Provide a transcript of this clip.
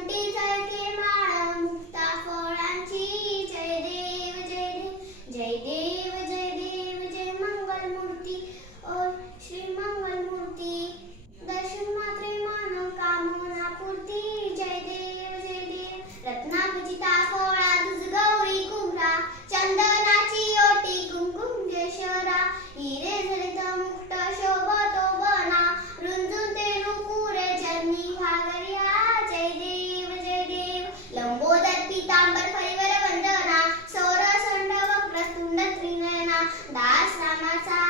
ूर्ती दर्शन कामना पूर्ती जय देव जय देव चंदनाची ओटी कुंकुम さい。